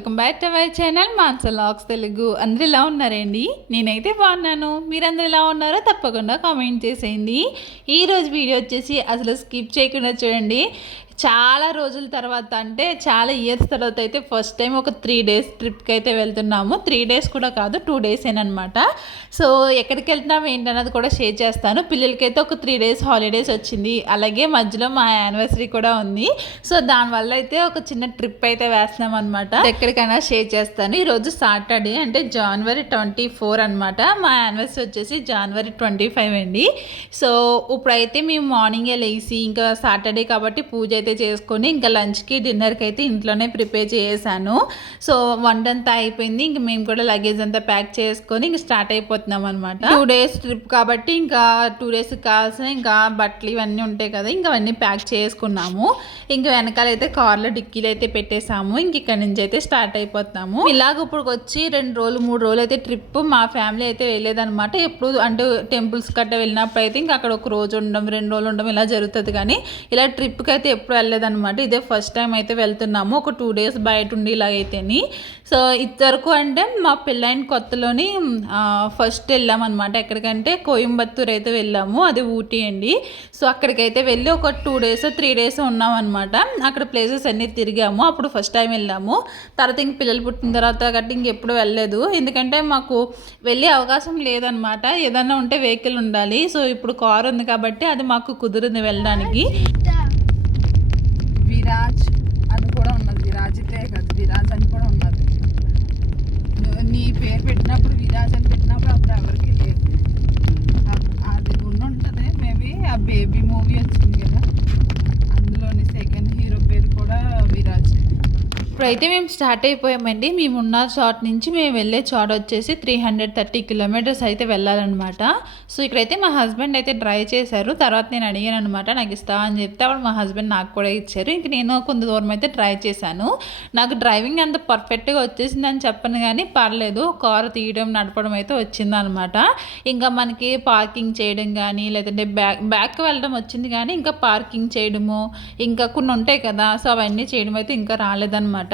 Welcome back to our channel మాన్స vlogs Telugu. అందరూ ఎలా ఉన్నారండి? నేనైతే బాగున్నాను. మీరందరూ ఎలా ఉన్నారో తప్పకుండా కామెంట్ చేసేయండి. ఈరోజు వీడియో వచ్చేసి అసలు స్కిప్ చేయకుండా చూడండి. చాలా రోజుల తర్వాత అంటే చాలా ఇయర్స్ తర్వాత అయితే ఫస్ట్ టైం ఒక 3 days ట్రిప్కి అయితే వెళ్తున్నాము. 3 days కూడా కాదు, 2 days అనమాట. సో ఎక్కడికి వెళ్తున్నాము ఏంటన్నది కూడా షేర్ చేస్తాను. పిల్లలకైతే ఒక 3 days హాలిడేస్ వచ్చింది, అలాగే మధ్యలో మా యానివర్సరీ కూడా ఉంది. సో దానివల్ల అయితే ఒక చిన్న ట్రిప్ అయితే వేస్తున్నాం అనమాట. ఎక్కడికైనా షేర్ చేస్తాను. ఈరోజు సాటర్డే అంటే January 24 అనమాట. మా యానివర్సరీ వచ్చేసి January 25 అండి. సో ఇప్పుడైతే మేము మార్నింగే లేచి ఇంకా సాటర్డే కాబట్టి పూజ అయితే చేసుకొని ఇంకా లంచ్కి డిన్నర్కి అయితే ఇంట్లోనే ప్రిపేర్ చేసాను. సో వంటంతా అయిపోయింది. ఇంక మేము కూడా లగేజ్ అంతా ప్యాక్ చేసుకొని ఇంక స్టార్ట్ అయిపోతున్నాం అనమాట. 2 days ట్రిప్ కాబట్టి ఇంకా 2 days కావాల్సిన ఇంకా బట్టలు ఇవన్నీ ఉంటాయి కదా, ఇంకా అవన్నీ ప్యాక్ చేసుకున్నాము. ఇంకా వెనకాలైతే కార్లో డిక్కీలు అయితే పెట్టేసాము. ఇంక ఇక్కడ నుంచి అయితే స్టార్ట్ అయిపోతున్నాము. ఇలాగ ఇప్పుడు వచ్చి 2 రోజులు 3 రోజులు అయితే ట్రిప్ మా ఫ్యామిలీ అయితే వెళ్ళేదనమాట. ఎప్పుడు అంటే టెంపుల్స్ గట్ట వెళ్ళినప్పుడు అయితే ఇంకా అక్కడ ఒక రోజు ఉండడం 2 రోజులు ఉండడం ఇలా జరుగుతుంది. కానీ ఇలా ట్రిప్కి అయితే ఎప్పుడు వెళ్ళలేదన్నమాట. ఇదే ఫస్ట్ టైం అయితే వెళ్తున్నాము. ఒక 2 days బయట ఉండి ఇలాగైతేని. సో ఇద్దరకు అంటే మా పెళ్ళైన కొత్తలోని ఫస్ట్ వెళ్ళామన్నమాట. ఎక్కడికంటే కోయంబత్తూర్ అయితే వెళ్ళాము, అది ఊటీ అండి. సో అక్కడికైతే వెళ్ళి ఒక 2 days 3 days ఉన్నామన్నమాట. అక్కడ ప్లేసెస్ అన్నీ తిరిగాము. అప్పుడు ఫస్ట్ టైం వెళ్ళాము. తర్వాత ఇంక పిల్లలు పుట్టిన తర్వాత గట్టి ఇంకెప్పుడు వెళ్ళలేదు, ఎందుకంటే మాకు వెళ్ళే అవకాశం లేదనమాట. ఏదన్నా ఉంటే వెహికల్ ఉండాలి. సో ఇప్పుడు కార్ ఉంది కాబట్టి అది మాకు కుదిరింది వెళ్ళడానికి. విరాజ్ అని కూడా ఉన్నది, విరాజితే కాదు విరాజ్ అని కూడా ఉన్నది. నీ పేరు పెట్టినప్పుడు విరాజ్ అని పెట్టినప్పుడు అప్పుడు ఎవరికి లేదు. అది ఉంటుంది మేబీ. ఆ బేబీ మూవీ వచ్చింది కదా, అందులోని సెకండ్ హీరో పేరు కూడా విరాజ్. ఇప్పుడైతే మేము స్టార్ట్ అయిపోయామండి. మేమున్న చోట నుంచి మేము వెళ్ళే చోట వచ్చేసి 330 kilometers అయితే వెళ్ళాలన్నమాట. సో ఇక్కడైతే మా హస్బెండ్ అయితే డ్రైవ్ చేశారు. తర్వాత నేను అడిగాను అనమాట, నాకు ఇస్తావా అని చెప్తే అప్పుడు మా హస్బెండ్ నాకు కూడా ఇచ్చారు. ఇంక నేను కొంత దూరం అయితే డ్రైవ్ చేశాను. నాకు డ్రైవింగ్ అంత పర్ఫెక్ట్గా వచ్చేసిందని చెప్పను కానీ పర్లేదు, కారు తీయడం నడపడం అయితే వచ్చిందనమాట. ఇంకా మనకి పార్కింగ్ చేయడం కానీ లేదంటే బ్యాక్ వెళ్ళడం వచ్చింది, కానీ ఇంకా పార్కింగ్ చేయడము ఇంకా కొన్ని ఉంటాయి కదా, సో అవన్నీ చేయడం అయితే ఇంకా రాలేదన్నమాట.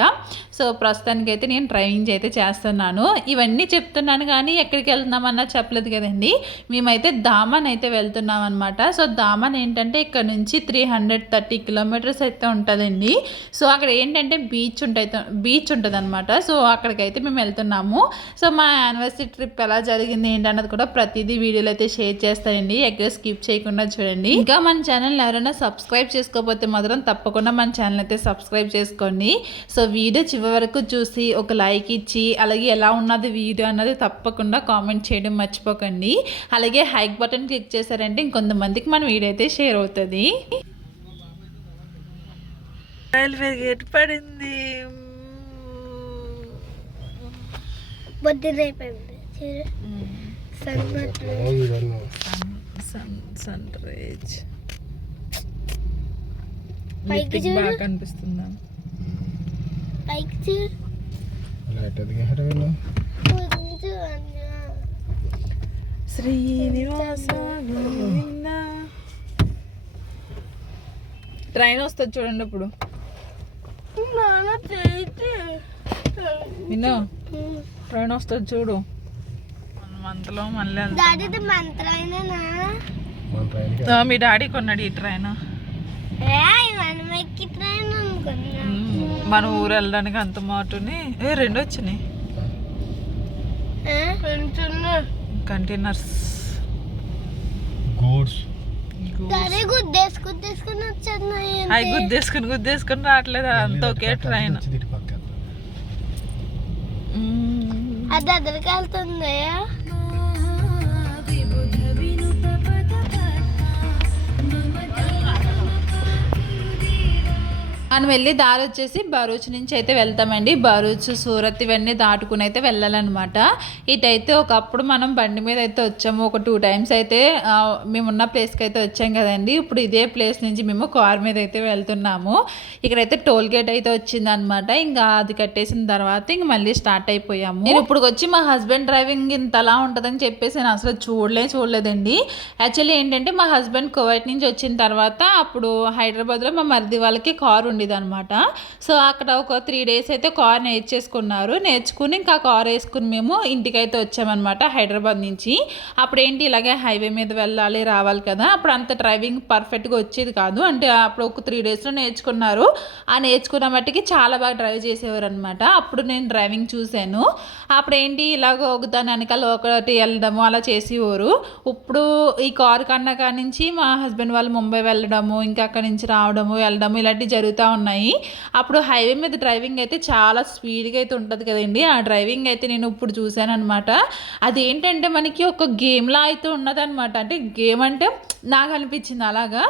సో ప్రస్తుతానికి అయితే నేను డ్రైవింగ్ అయితే చేస్తున్నాను. ఇవన్నీ చెప్తున్నాను కానీ ఎక్కడికి వెళ్తున్నామన్నా చెప్పలేదు కదండి. మేమైతే దామన్ అయితే వెళ్తున్నాం అనమాట. సో దామన్ ఏంటంటే ఇక్కడ నుంచి 330 kilometers అయితే ఉంటుందండి. సో అక్కడ ఏంటంటే బీచ్ ఉంటుంది అనమాట. సో అక్కడికైతే మేము వెళ్తున్నాము. సో మా యానివర్సరీ ట్రిప్ ఎలా జరిగింది ఏంటన్నది కూడా ప్రతిదీ వీడియోలో అయితే షేర్ చేస్తానండి. ఎక్కడ స్కిప్ చేయకుండా చూడండి. ఇంకా మన ఛానల్ ఎవరైనా సబ్స్క్రైబ్ చేసుకోకపోతే మాత్రం తప్పకుండా మన ఛానల్ అయితే సబ్స్క్రైబ్ చేసుకోండి. సో వీడియో చివరి వరకు చూసి ఒక లైక్ ఇచ్చి అలాగే ఎలా ఉన్నది వీడియో అన్నది తప్పకుండా కామెంట్ చేయడం మర్చిపోకండి. అలాగే హైక్ బటన్ క్లిక్ చేశారంటే ఇంకొంతమందికి మన వీడియో అయితే షేర్ అవుతుంది. పడింది సన్ రైజ్ బాగా కనిపిస్తుందా? శ్రీనివాస గోవింద. ట్రైన్ వస్తుంది చూడండి ఇప్పుడు. విను, ట్రైన్ వస్తుంది చూడు. మంత్లో మళ్ళీ మీ డాడీ కొన్నాడు ఈ ట్రైన్. మన ఊరు వెళ్ళడానికి అంత మాటని 2 వచ్చినాయి కంటైనర్స్. అవి గుద్దేసుకుని రావట్లేదు, అంత ఒకే ట్రైన్. అది అదరికి వెళ్తుంది. మనం వెళ్ళి దారి వచ్చేసి భరూచ్ నుంచి అయితే వెళ్తామండి. భరూచ్, సూరత్ ఇవన్నీ దాటుకుని అయితే వెళ్ళాలన్నమాట. ఇటైతే ఒకప్పుడు మనం బండి మీద అయితే వచ్చాము. ఒక 2 times అయితే మేమున్న ప్లేస్కి అయితే వచ్చాం కదండి. ఇప్పుడు ఇదే ప్లేస్ నుంచి మేము కార్ మీద అయితే వెళ్తున్నాము. ఇక్కడైతే టోల్ గేట్ అయితే వచ్చిందనమాట. ఇంకా అది కట్టేసిన తర్వాత ఇంక మళ్ళీ స్టార్ట్ అయిపోయాము. నేను ఇప్పుడు వచ్చి మా హస్బెండ్ డ్రైవింగ్ ఇంతలా ఉంటుందని చెప్పేసి నేను అసలు చూడలేదండి. యాక్చువల్లీ ఏంటంటే మా హస్బెండ్ కువైట్ నుంచి వచ్చిన తర్వాత అప్పుడు హైదరాబాద్లో మా మరిది వాళ్ళకి కారు ఉండేది తెలియదు అనమాట. సో అక్కడ ఒక 3 days అయితే కార్ నేర్చుకుని ఇంకా కార్ వేసుకుని మేము ఇంటికైతే వచ్చామన్నమాట హైదరాబాద్ నుంచి. అప్పుడేంటి ఇలాగే హైవే మీద వెళ్ళాలి రావాలి కదా, అప్పుడు అంత డ్రైవింగ్ పర్ఫెక్ట్గా వచ్చేది కాదు. అంటే అప్పుడు ఒక 3 daysలో నేర్చుకున్నారు. ఆ నేర్చుకున్న మట్టికి చాలా బాగా డ్రైవ్ చేసేవారు అనమాట. అప్పుడు నేను డ్రైవింగ్ చూశాను. అప్పుడేంటి ఇలాగ ఒక దాని వెనకాల ఒకటి వెళ్ళడము అలా చేసేవారు. ఇప్పుడు ఈ కారు కన్నా కానించి మా హస్బెండ్ వాళ్ళు ముంబై వెళ్ళడము, ఇంకా అక్కడి నుంచి రావడము వెళ్ళడము ఇలాంటివి జరుగుతూ ఉన్నాయి. అప్పుడు హైవే మీద డ్రైవింగ్ అయితే చాలా స్పీడ్గా అయితే ఉంటుంది కదండి. ఆ డ్రైవింగ్ అయితే నేను ఇప్పుడు చూశాను అనమాట. అదేంటంటే మనకి ఒక గేమ్లా అయితే ఉన్నదనమాట. అంటే గేమ్ అంటే నాకు అనిపించింది అలాగా.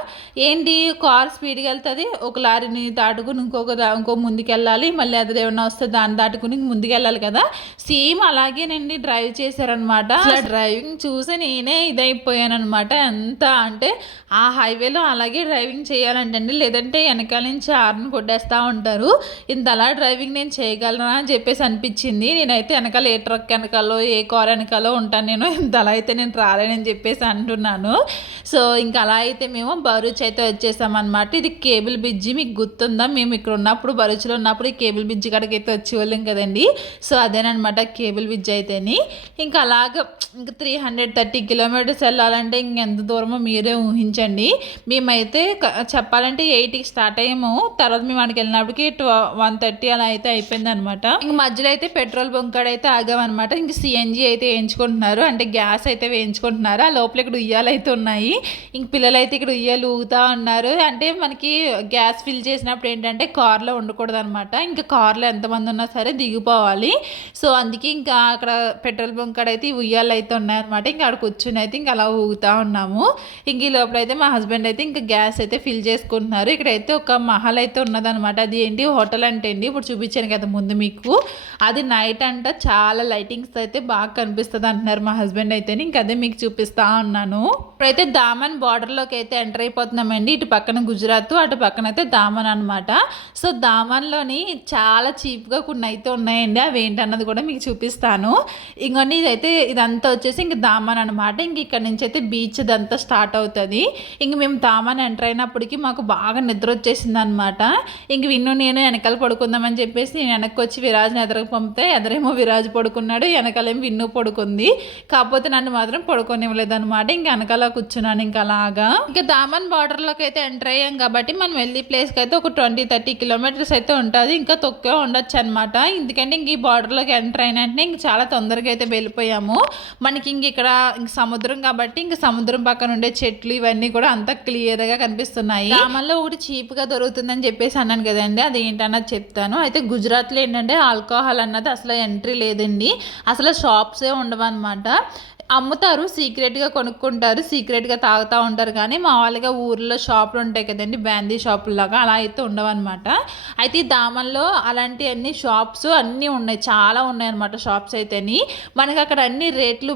ఏంటి కార్ స్పీడ్గా వెళ్తుంది, ఒక లారీని దాటుకుని ఇంకో ముందుకు వెళ్ళాలి, మళ్ళీ అది ఏమన్నా వస్తే దాన్ని దాటుకుని ముందుకు వెళ్ళాలి కదా. సేమ్ అలాగేనండి డ్రైవ్ చేశారనమాట. అసలు డ్రైవింగ్ చూసి నేనే ఇదైపోయాను అనమాట. ఎంత అంటే ఆ హైవేలో అలాగే డ్రైవింగ్ చేయాలంటండి, లేదంటే వెనకాల నుంచి హార్న్ కొట్టేస్తూ ఉంటారు. ఇంతలా డ్రైవింగ్ నేను చేయగలనా అని చెప్పేసి అనిపించింది. నేనైతే వెనకాల ఏ ట్రక్ వెనకాలో ఏ కార్ వెనకాలో ఉంటాను, నేను ఇంతలా అయితే నేను రాలేనని చెప్పేసి అంటున్నాను. సో ఇంకా అలా అయితే మేము భరూచ్ అయితే వచ్చేసామన్నమాట. ఇది కేబుల్ బ్రిడ్జి, మీకు గుర్తుందా? మేము ఇక్కడ ఉన్నప్పుడు భరూచ్లో ఉన్నప్పుడు ఈ కేబుల్ బ్రిడ్జి కాడికి అయితే వచ్చేవాళ్ళం కదండి. సో అదేనమాట కేబుల్ బ్రిడ్జ్ అయితేని. ఇంకా అలాగ ఇంకా 330 kilometers వెళ్ళాలంటే ఇంకెంత దూరమో మీరే ఊహించండి. మేమైతే చెప్పాలంటే 8కి స్టార్ట్ అయ్యాము. తర్వాత మేము అక్కడికి వెళ్ళినప్పటికి 1:30 అలా అయితే అయిపోయింది అనమాట. ఇంక మధ్యలో అయితే పెట్రోల్ బంక్ కాడ అయితే ఆగామన్నమాట. ఇంక CNG అయితే వేయించుకుంటున్నారు, అంటే గ్యాస్ అయితే వేయించుకుంటున్నారు. ఆ లోపల ఇక్కడ ఉయ్యాలు అయితే ఉన్నాయి. ఇంక పిల్లలు అయితే ఇక్కడ ఉయ్యాలు ఊగుతూ ఉన్నారు. అంటే మనకి గ్యాస్ ఫిల్ చేసినప్పుడు ఏంటంటే కార్లో ఉండకూడదు అనమాట. ఇంకా కార్లో ఎంతమంది ఉన్నా సరే దిగిపోవాలి. సో అందుకే ఇంకా అక్కడ పెట్రోల్ బంక్ కాడ అయితే ఉయ్యాలు అయితే ఉన్నాయన్నమాట. ఇంకా అక్కడ కూర్చుని అయితే ఇంకా అలా ఊగుతూ ఉన్నాము. ఇంక ఈ లోపల అయితే మా హస్బెండ్ అయితే ఇంకా గ్యాస్ అయితే ఫిల్ చేసుకుంటున్నారు. ఇక్కడైతే ఒక మహల్ అయితే ఉన్నదనమాట. అది ఏంటి హోటల్ అంటే అండి, ఇప్పుడు చూపించాను కదా ముందు మీకు, అది నైట్ అంట చాలా లైటింగ్స్ అయితే బాగా కనిపిస్తుంది అంటున్నారు మా హస్బెండ్ అయితే. ఇంక అదే మీకు చూపిస్తా ఉన్నాను. ఇప్పుడైతే దామన్ బార్డర్లోకి అయితే ఎంటర్ అయిపోతున్నామండి. ఇటు పక్కన గుజరాత్, అటు పక్కన అయితే దామన్ అనమాట. సో దామన్లోని చాలా చీప్గా కొన్ని అయితే ఉన్నాయండి. అవి ఏంటన్నది కూడా మీకు చూపిస్తాను. ఇంకొన్ని ఇదంతా వచ్చేసి ఇంక దామన్ అనమాట. ఇంక ఇక్కడ నుంచి అయితే బీచ్ ఇదంతా స్టార్ట్ అవుతుంది. ఇంక మేము దామన్ ఎంటర్ అయినప్పటికీ మాకు బాగా నిద్ర వచ్చేసింది అనమాట. ఇంక విన్ను నేను వెనకాల పడుకుందామని చెప్పేసి నేను వెనక్కి వచ్చి విరాజ్ని ఎదరకు పంపితే ఎదరేమో విరాజ్ పడుకున్నాడు, వెనకాలేమో విన్ను పడుకుంది. కాకపోతే నన్ను మాత్రం పడుకోనివ్వలేదు అనమాట. ఇంక వెనకాల కూర్చున్నాను ఇంకా అలాగా. ఇంకా దామన్ బార్డర్లోకి అయితే ఎంటర్ అయ్యాం కాబట్టి మనం వెళ్ళే ప్లేస్కి అయితే ఒక 20-30 kilometers అయితే ఉంటుంది. ఇంకా తక్కువ ఉండొచ్చు అనమాట. ఎందుకంటే ఇంక ఈ బార్డర్లోకి ఎంటర్ అయినంటే ఇంక చాలా తొందరగా అయితే వెళ్ళిపోయాము. మనకి ఇక్కడ సముద్రం కాబట్టి ఇంక సముద్రం పక్కన ఉండే చెట్లు ఇవన్నీ కూడా అంతా క్లియర్గా కనిపిస్తున్నాయి. దామన్లో ఒకటి చీప్గా దొరుకుతుందని చెప్పేసి అన్నాను కదండి, అది ఏంటన్నది చెప్తాను. అయితే గుజరాత్లో ఏంటంటే ఆల్కహాల్ అన్నది అసలు ఎంట్రీ లేదండి, అసలు షాప్సే ఉండవు అనమాట. అమ్ముతారు, సీక్రెట్గా కొనుక్కుంటారు, సీక్రెట్గా తాగుతూ ఉంటారు. కానీ మామూలుగా ఊర్లో షాపులు ఉంటాయి కదండి, బ్యాందీ షాపుల్లాగా అలా అయితే ఉండవన్నమాట. అయితే ఈ దామన్లో అలాంటి అన్ని షాప్స్ అన్నీ ఉన్నాయి, చాలా ఉన్నాయన్నమాట షాప్స్ అయితేని. మనకి అక్కడ అన్ని రేట్లు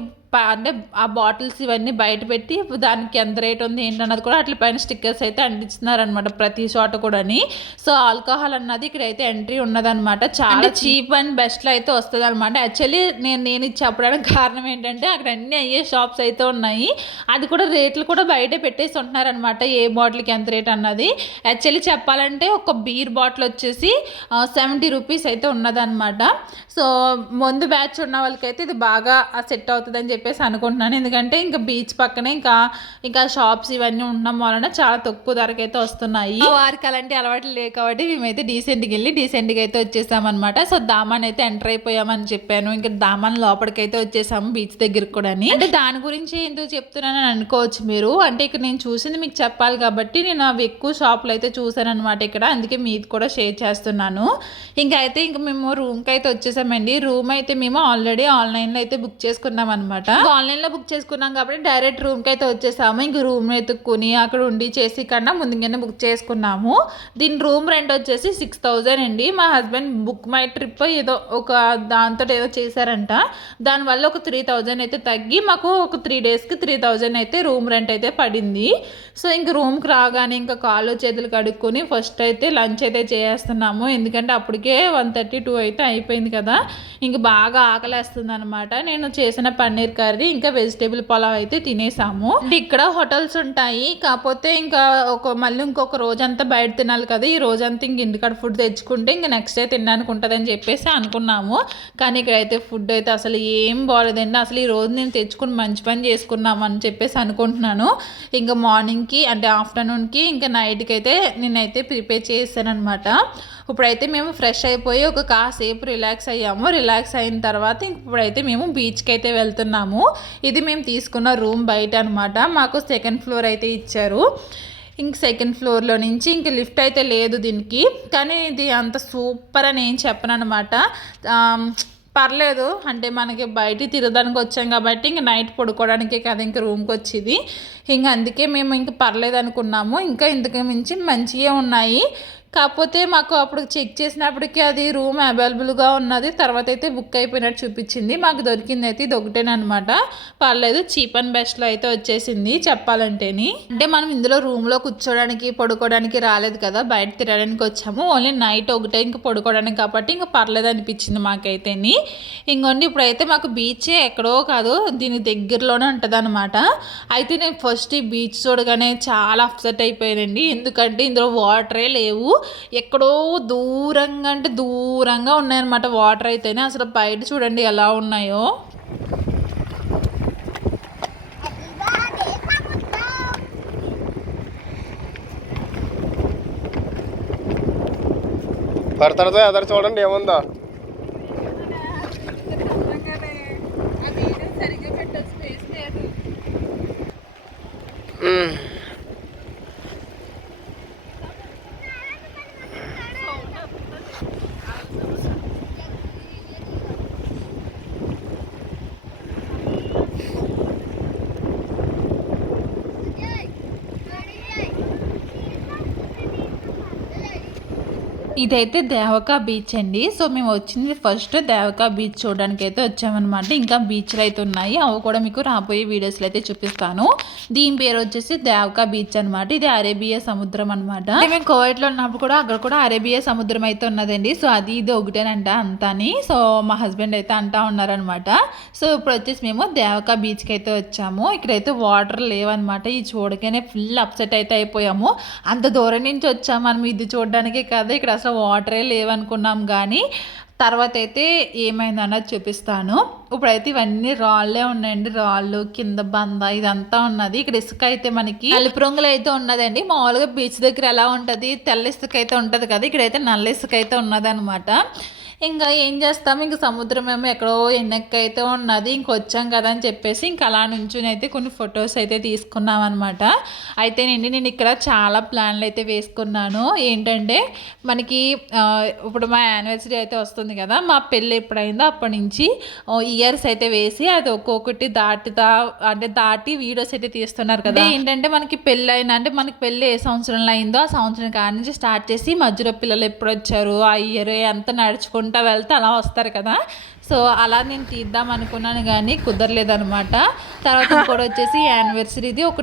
అంటే ఆ బాటిల్స్ ఇవన్నీ బయట పెట్టి దానికి ఎంత రేట్ ఉంది ఏంటన్నది కూడా అట్ల పైన స్టిక్కర్స్ అయితే అంటిస్తున్నారనమాట ప్రతి చోట కూడాని. సో ఆల్కహాల్ అన్నది ఇక్కడైతే ఎంట్రీ ఉన్నదనమాట. చాలా చీప్ అండ్ బెస్ట్లో అయితే వస్తుంది అనమాట. యాక్చువల్లీ నేను చెప్పడానికి కారణం ఏంటంటే అక్కడ అన్ని అయ్యే షాప్స్ అయితే ఉన్నాయి. అది కూడా రేట్లు కూడా బయటే పెట్టేసి ఉంటున్నారనమాట, ఏ బాటిల్కి ఎంత రేట్ అన్నది. యాక్చువల్లీ చెప్పాలంటే ఒక బీర్ బాటిల్ వచ్చేసి 70 rupees అయితే ఉన్నదనమాట. సో ముందు బ్యాచ్ ఉన్న వాళ్ళకైతే ఇది బాగా సెట్ అవుతుందని చెప్పేసి అనుకుంటున్నాను. ఎందుకంటే ఇంకా బీచ్ పక్కనే ఇంకా షాప్స్ ఇవన్నీ ఉండడం వలన చాలా తక్కువ ధరకైతే వస్తున్నాయి. వారికి అలాంటి అలవాట్లు లేవు కాబట్టి మేమైతే డీసెంట్గా అయితే వచ్చేసామన్నమాట. సో దామన్ అయితే ఎంటర్ అయిపోయామని చెప్పాను. ఇంకా దామన్ లోపలికైతే వచ్చేసాము బీచ్ దగ్గరికి కూడా. అంటే దాని గురించి ఎందుకు చెప్తున్నానని అనుకోవచ్చు మీరు. అంటే ఇక్కడ నేను చూసింది మీకు చెప్పాలి కాబట్టి నేను అవి ఎక్కువ షాపులు అయితే చూసాను అనమాట ఇక్కడ, అందుకే మీది కూడా షేర్ చేస్తున్నాను. ఇంకా మేము రూమ్కి అయితే వచ్చేసామండి. రూమ్ అయితే మేము ఆల్రెడీ ఆన్లైన్లో అయితే బుక్ చేసుకున్నాం అనమాట. ఆన్లైన్లో బుక్ చేసుకున్నాం కాబట్టి డైరెక్ట్ రూమ్కి అయితే వచ్చేసాము. ఇంక రూమ్ ఎత్తుక్కుని అక్కడ ఉండి చేసి కన్నా ముందుగానే బుక్ చేసుకున్నాము. దీని రూమ్ రెంట్ వచ్చేసి 6,000 అండి. మా హస్బెండ్ బుక్ మై ట్రిప్ ఏదో ఒక దాంతో ఏదో చేశారంట, దానివల్ల ఒక 3,000 అయితే తగ్గి మాకు ఒక 3 daysకి 3,000 అయితే రూమ్ రెంట్ అయితే పడింది. సో ఇంక రూమ్కి రాగానే ఇంకా కాళ్ళు చేతులు కడుక్కొని ఫస్ట్ అయితే లంచ్ అయితే చేస్తున్నాము. ఎందుకంటే అప్పటికే 1:32 అయితే అయిపోయింది కదా, ఇంక బాగా ఆకలేస్తుంది అనమాట. నేను చేసిన పన్నీర్ కర్రీ ఇంకా వెజిటేబుల్ పులావ్ అయితే తినేసాము. అంటే ఇక్కడ హోటల్స్ ఉంటాయి, కాకపోతే ఇంకా మళ్ళీ ఇంకొక రోజంతా బయట తినాలి కదా, ఈ రోజంతా ఇంక ఇంటికాడ ఫుడ్ తెచ్చుకుంటే ఇంక నెక్స్ట్ డే తినడానికి ఉంటుందని చెప్పేసి అనుకున్నాము. కానీ ఇక్కడైతే ఫుడ్ అయితే అసలు ఏం బాగోలేదండి. అసలు ఈ రోజు నేను తెచ్చుకుని మంచి పని చేసుకున్నాము అని చెప్పేసి అనుకుంటున్నాను. ఇంకా మార్నింగ్కి అంటే ఆఫ్టర్నూన్కి ఇంకా నైట్కి అయితే నేనైతే ప్రిపేర్ చేశాను అనమాట. ఇప్పుడైతే మేము ఫ్రెష్ అయిపోయి ఒక కాసేపు రిలాక్స్ అయ్యాము. రిలాక్స్ అయిన తర్వాత ఇప్పుడైతే మేము బీచ్కి అయితే వెళ్తున్నాము. ఇది మేము తీసుకున్న రూమ్ బయట అనమాట. మాకు సెకండ్ ఫ్లోర్ అయితే ఇచ్చారు. ఇంక సెకండ్ ఫ్లోర్లో నుంచి ఇంక లిఫ్ట్ అయితే లేదు దీనికి. కానీ ఇది అంత సూపర్ అని ఏం చెప్పను అనమాట. పర్లేదు, అంటే మనకి బయట తిరగడానికి వచ్చాం కాబట్టి ఇంక నైట్ పడుకోవడానికే కదా ఇంక రూమ్కి వచ్చేది. ఇంక అందుకే మేము ఇంక పర్లేదు అనుకున్నాము. ఇంకా ఇంతకు మించి మంచిగా ఉన్నాయి. కాకపోతే మాకు అప్పుడు చెక్ చేసినప్పటికీ అది రూమ్ అవైలబుల్గా ఉన్నది. తర్వాత అయితే బుక్ అయిపోయినట్టు చూపించింది. మాకు దొరికింది అయితే ఇది ఒకటేనమాట. పర్లేదు, చీప్ అండ్ బెస్ట్లో అయితే వచ్చేసింది చెప్పాలంటేని. అంటే మనం ఇందులో రూమ్లో కూర్చోడానికి పడుకోవడానికి రాలేదు కదా, బయట తిరగడానికి వచ్చాము. ఓన్లీ నైట్ ఒకటే ఇంక పడుకోవడానికి కాబట్టి ఇంక పర్లేదు అనిపించింది మాకైతేని. ఇంకోండి ఇప్పుడైతే మాకు బీచ్ ఎక్కడో కాదు, దీని దగ్గరలోనే ఉంటుంది అనమాట. అయితే నేను ఫస్ట్ ఈ బీచ్ చూడగానే చాలా అప్సెట్ అయిపోయానండి. ఎందుకంటే ఇందులో వాటరే లేవు, ఎక్కడో దూరంగా అంటే దూరంగా ఉన్నాయన్నమాట వాటర్ అయితేనే. అసలు బయట చూడండి ఎలా ఉన్నాయో. పడతాడుతో ఎదరు చూడండి ఏముందో. ఇదైతే దేవకా బీచ్ అండి. సో మేము వచ్చింది ఫస్ట్ దేవకా బీచ్ చూడడానికి అయితే వచ్చామన్నమాట. ఇంకా బీచ్లు అయితే ఉన్నాయి, అవి కూడా మీకు రాబోయే వీడియోస్లో అయితే చూపిస్తాను. దీని పేరు వచ్చేసి దేవకా బీచ్ అనమాట. ఇది అరేబియా సముద్రం అనమాట. మేము కోవైట్లో ఉన్నప్పుడు కూడా అక్కడ కూడా అరేబియా సముద్రం అయితే ఉన్నదండి. సో అది ఇది ఒకటేనంట అంతాని. సో మా హస్బెండ్ అయితే అంటా ఉన్నారనమాట. సో ఇప్పుడు వచ్చేసి మేము దేవకా బీచ్కి అయితే వచ్చాము. ఇక్కడైతే వాటర్ లేవన్నమాట. ఇది చూడగానే ఫుల్ అప్సెట్ అయితే అయిపోయాము. అంత దూరం నుంచి వచ్చాము మనం ఇది చూడడానికే కదా, ఇక్కడ అసలు వాటరే లేవనుకున్నాం. కానీ తర్వాత అయితే ఏమైందన్నది చూపిస్తాను. ఇప్పుడైతే ఇవన్నీ రాళ్ళే ఉన్నాయండి, రాళ్ళు కింద బంద ఇదంతా ఉన్నది. ఇక్కడ ఇసుక అయితే మనకి నలుపు రంగులు అయితే ఉన్నదండి. మామూలుగా బీచ్ దగ్గర ఎలా ఉంటుంది, తెల్ల ఇసుక అయితే ఉంటుంది కదా, ఇక్కడైతే నల్ల ఇసుక అయితే ఉన్నది అనమాట. ఇంకా ఏం చేస్తాం, ఇంక సముద్రం ఏమో ఎక్కడో ఎన్నెక్క అయితే ఉన్నది. ఇంకొచ్చాం కదా అని చెప్పేసి ఇంకా అలా నుంచుని అయితే కొన్ని ఫొటోస్ అయితే తీసుకున్నాం అనమాట. అయితే నేను ఇక్కడ చాలా ప్లాన్లు అయితే వేసుకున్నాను. ఏంటంటే మనకి ఇప్పుడు మా యానివర్సరీ అయితే వస్తుంది కదా, మా పెళ్ళి ఎప్పుడైందో అప్పటి నుంచి ఇయర్స్ అయితే వేసి అది ఒక్కొక్కటి దాటి వీడియోస్ అయితే తీస్తున్నారు కదా. ఏంటంటే మనకి పెళ్ళి అయినా అంటే మనకి పెళ్ళి ఏ సంవత్సరంలో అయిందో ఆ సంవత్సరం కాడి నుంచి స్టార్ట్ చేసి మధ్యలో పిల్లలు ఎప్పుడు వచ్చారు, ఆ ఇయర్ అంతా నడుచుకుంటూ వెళ్తే అలా వస్తారు కదా. సో అలా నేను తీద్దాం అనుకున్నాను కానీ కుదరలేదనమాట. తర్వాత కూడా వచ్చేసి యానివర్సరీది ఒక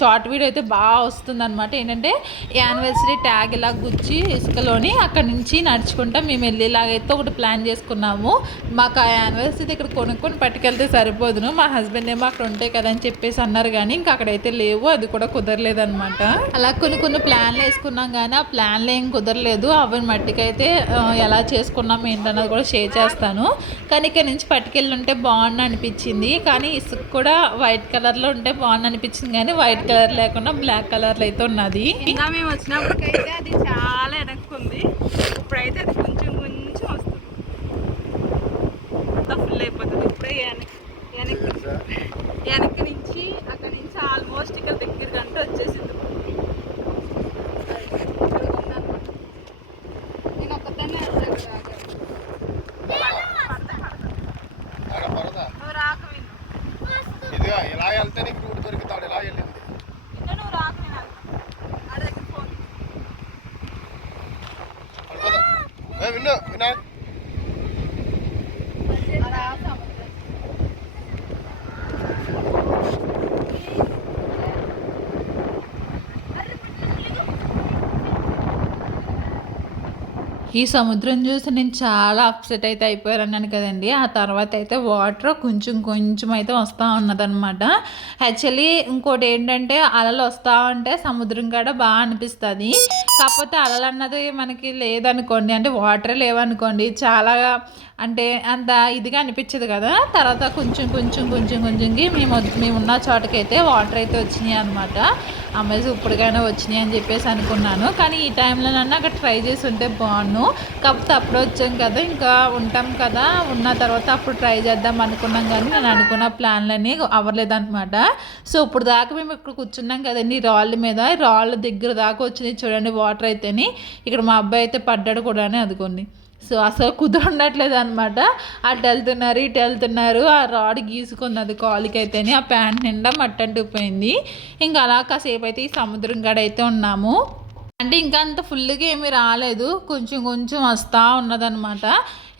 షార్ట్ వీడియో అయితే బాగా వస్తుంది అనమాట. ఏంటంటే యానివర్సరీ ట్యాగ్ ఇలా గుచ్చి ఇసుకలోని అక్కడ నుంచి నడుచుకుంటా మేము వెళ్ళేలాగైతే ఒకటి ప్లాన్ చేసుకున్నాము. మాకు ఆ యానివర్సరీ ఇక్కడ కొనుక్కొని పట్టుకెళ్తే సరిపోదును, మా హస్బెండ్ ఏమో అక్కడ ఉంటాయి కదా అని చెప్పేసి అన్నారు. కానీ ఇంకా అక్కడైతే లేవు, అది కూడా కుదరలేదనమాట. అలా కొన్ని ప్లాన్లు వేసుకున్నాం కానీ ఆ ప్లాన్లు ఏం కుదరలేదు. అవి మట్టికైతే ఎలా చేసుకున్నాం ఏంటన్నది కూడా షేర్ చేస్తాను. కానీ ఇక్కడ నుంచి పట్టుకెళ్ళి ఉంటే బాగుండు అనిపించింది. కానీ ఇసుక కూడా వైట్ కలర్లో ఉంటే బాగుండు అనిపించింది, కానీ వైట్ కలర్ లేకుండా బ్లాక్ కలర్లో అయితే ఉన్నది. ఇంకా మేము వచ్చినప్పటికైతే అది చాలా వెనక్కుంది. ఇప్పుడైతే అది కొంచెం వస్తుంది, ఫుల్ అయిపోతుంది. ఇప్పుడే వెనక్కి నుంచి అక్కడ నుంచి ఆల్మోస్ట్ ఇక్కడ దగ్గర గంట వచ్చేసింది. నేను ఒక్కదాన్ని ఇలా వెళ్తే నీకు రూట్ దొరుకుతాడు. ఇలా వెళ్ళింది నువ్వు రాకు, విన్నా వినా ఈ సముద్రం చూసి నేను చాలా అప్సెట్ అయితే అయిపోయాను కదండి. ఆ తర్వాత అయితే వాటర్ కొంచెం కొంచెం అయితే వస్తూ ఉన్నదనమాట. యాక్చువల్లీ ఇంకోటి ఏంటంటే అలలు వస్తూ ఉంటే సముద్రం కాడ బాగా అనిపిస్తుంది. కాకపోతే అలలు అన్నది మనకి లేదనుకోండి, అంటే వాటర్ లేవనుకోండి, చాలా అంటే అంత ఇదిగా అనిపించదు కదా. తర్వాత కొంచెంకి మేము ఉన్న చోటకైతే వాటర్ అయితే వచ్చినాయి అనమాట. అమ్మాయి ఇప్పటికైనా వచ్చినాయి అని చెప్పేసి అనుకున్నాను. కానీ ఈ టైంలో నన్ను అక్కడ ట్రై చేసి ఉంటే బాగున్నాను. కాకపోతే అప్పుడే వచ్చాం కదా, ఇంకా ఉంటాం కదా, ఉన్న తర్వాత అప్పుడు ట్రై చేద్దాం అనుకున్నాం. కానీ నేను అనుకున్న ప్లాన్లన్నీ అవ్వలేదన్నమాట. సో ఇప్పుడు దాకా మేము ఇక్కడ కూర్చున్నాం కదండి, రాళ్ళ మీద, రాళ్ళ దగ్గర దాకా వచ్చినాయి చూడండి వాటర్ అయితేని. ఇక్కడ మా అబ్బాయి అయితే పడ్డాడు కూడా అనుకోండి. సో అసలు కుదరట్లేదు అనమాట. అటు వెళ్తున్నారు ఇటు వెళ్తున్నారు. ఆ రాడ్ గీసుకున్నది కాలుకి అయితేనే, ఆ ప్యాంట్ నిండా మట్టి అంటుకుపోయింది. ఇంకా అలా కాసేపు అయితే ఈ సముద్రం కాడ అయితే ఉన్నాము. అంటే ఇంకా అంత ఫుల్గా ఏమీ రాలేదు, కొంచెం వస్తూ ఉన్నదనమాట.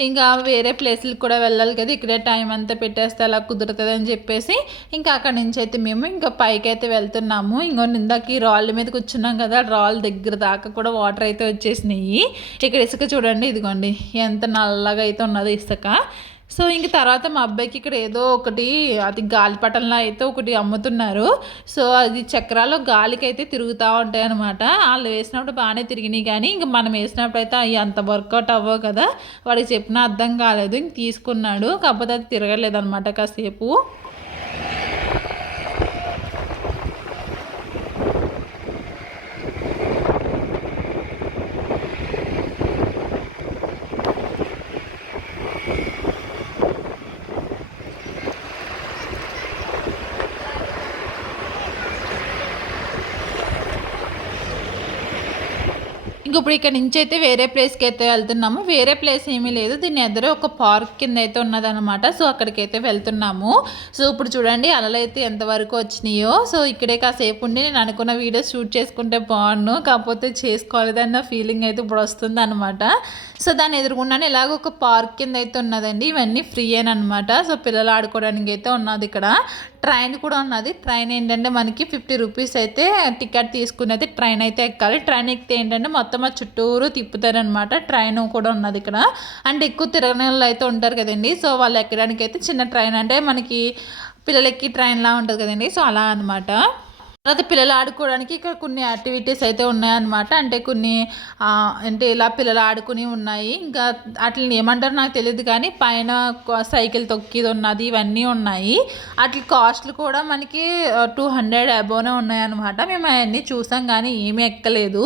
ఇంకా వేరే ప్లేస్లకు కూడా వెళ్ళాలి కదా, ఇక్కడే టైం అంతా పెట్టేస్తే అలా కుదురుతుంది అని చెప్పేసి ఇంకా అక్కడి నుంచి అయితే మేము ఇంకా పైకి అయితే వెళ్తున్నాము. ఇందాక ఈ రాళ్ళ మీద కూర్చున్నాం కదా, రాళ్ళ దగ్గర దాకా కూడా వాటర్ అయితే వచ్చేసినాయి. ఇక్కడ ఇసుక చూడండి, ఇదిగోండి ఎంత నల్లగా అయితే ఉన్నది ఇసుక. సో ఇంక తర్వాత మా అబ్బాయికి ఇక్కడ ఏదో ఒకటి, అది గాలిపటంలో అయితే ఒకటి అమ్ముతున్నారు. సో అది చక్రాలు గాలికి అయితే తిరుగుతూ ఉంటాయి అనమాట. వాళ్ళు వేసినప్పుడు బాగానే తిరిగినాయి, కానీ ఇంక మనం వేసినప్పుడు అయితే అవి అంత వర్కౌట్ అవ్వవు కదా. వాడికి చెప్పినా అర్థం కాలేదు, ఇంక తీసుకున్నాడు. కాకపోతే అది తిరగలేదు అనమాట కాసేపు. ఇంక ఇప్పుడు ఇక్కడ నుంచి అయితే వేరే ప్లేస్కి అయితే వెళ్తున్నాము. వేరే ప్లేస్ ఏమీ లేదు, దీని ఎదురు ఒక పార్క్ కింద అయితే ఉన్నదనమాట. సో అక్కడికైతే వెళ్తున్నాము. సో ఇప్పుడు చూడండి అలలు అయితే ఎంతవరకు వచ్చినాయో. సో ఇక్కడే కాసేపు ఉండి నేను అనుకున్న వీడియో షూట్ చేసుకుంటే బాగున్నాను, కాకపోతే చేసుకోలేదన్న ఫీలింగ్ అయితే ఇప్పుడు వస్తుంది అనమాట. సో దాన్ని ఎదురుకుండానే ఇలాగ ఒక పార్క్ కింద అయితే ఉన్నదండి. ఇవన్నీ ఫ్రీ అనమాట. సో పిల్లలు ఆడుకోవడానికి అయితే ఉన్నది. ఇక్కడ ట్రైన్ కూడా ఉన్నది. ట్రైన్ ఏంటంటే మనకి 50 రూపీస్ అయితే టికెట్ తీసుకుని అయితే ట్రైన్ అయితే ఎక్కాలి. ట్రైన్ ఎక్కితే ఏంటంటే మొత్తం ఆ చుట్టూరు తిప్పుతారనమాట. ట్రైన్ కూడా ఉన్నది ఇక్కడ. అంటే ఎక్కువ తిరగని వాళ్ళు అయితే ఉంటారు కదండి, సో వాళ్ళు ఎక్కడానికి అయితే చిన్న ట్రైన్, అంటే మనకి పిల్లలకి ట్రైన్లా ఉంటుంది కదండి, సో అలా అనమాట. తర్వాత పిల్లలు ఆడుకోవడానికి ఇక్కడ కొన్ని యాక్టివిటీస్ అయితే ఉన్నాయన్నమాట. అంటే కొన్ని అంటే ఇలా పిల్లలు ఆడుకుని ఉన్నాయి. ఇంకా వాటిని ఏమంటారు నాకు తెలియదు, కానీ పైన సైకిల్ తొక్కిది ఉన్నది, ఇవన్నీ ఉన్నాయి. వాటి కాస్ట్లు కూడా మనకి 200 అబోనే ఉన్నాయన్నమాట. మేము అవన్నీ చూసాం కానీ ఏమీ ఎక్కలేదు.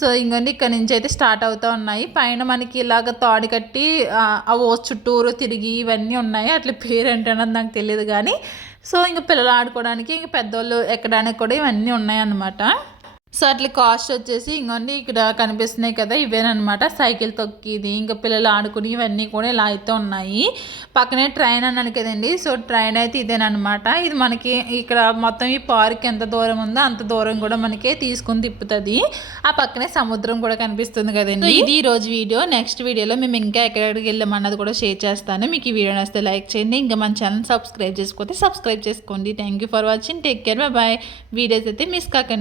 సో ఇంకొండి ఇక్కడ నుంచి అయితే స్టార్ట్ అవుతూ ఉన్నాయి. పైన మనకి ఇలాగ తాడు కట్టి ఓ చుట్టూరు తిరిగి ఇవన్నీ ఉన్నాయి. అట్లా పేరు ఏంటన్నది నాకు తెలియదు కానీ. సో ఇంక పిల్లలు ఆడుకోవడానికి, ఇంక పెద్దవాళ్ళు ఎక్కడానికి కూడా ఇవన్నీ ఉన్నాయన్నమాట. సో అట్లా కాస్ట్ వచ్చేసి ఇంకోండి ఇక్కడ కనిపిస్తున్నాయి కదా, ఇవేనమాట. సైకిల్ తొక్కిది, ఇంకా పిల్లలు ఆడుకుని ఇవన్నీ కూడా ఇలా అయితే ఉన్నాయి. పక్కనే ట్రైన్ అన్నాను కదండి, సో ట్రైన్ అయితే ఇదేనమాట. ఇది మనకి ఇక్కడ మొత్తం ఈ పార్క్ ఎంత దూరం ఉందో అంత దూరం కూడా మనకి తీసుకుని తిప్పుతుంది. ఆ పక్కనే సముద్రం కూడా కనిపిస్తుంది కదండి. ఇది ఈ రోజు వీడియో. నెక్స్ట్ వీడియోలో మేము ఇంకా ఎక్కడికి వెళ్ళామన్నది కూడా షేర్ చేస్తాను. మీకు ఈ వీడియో నచ్చితే లైక్ చేయండి, ఇంకా మన ఛానల్ సబ్స్క్రైబ్ చేసుకోండి. Thank you for watching. Take care, bye. Videos అయితే మిస్ కాకండి.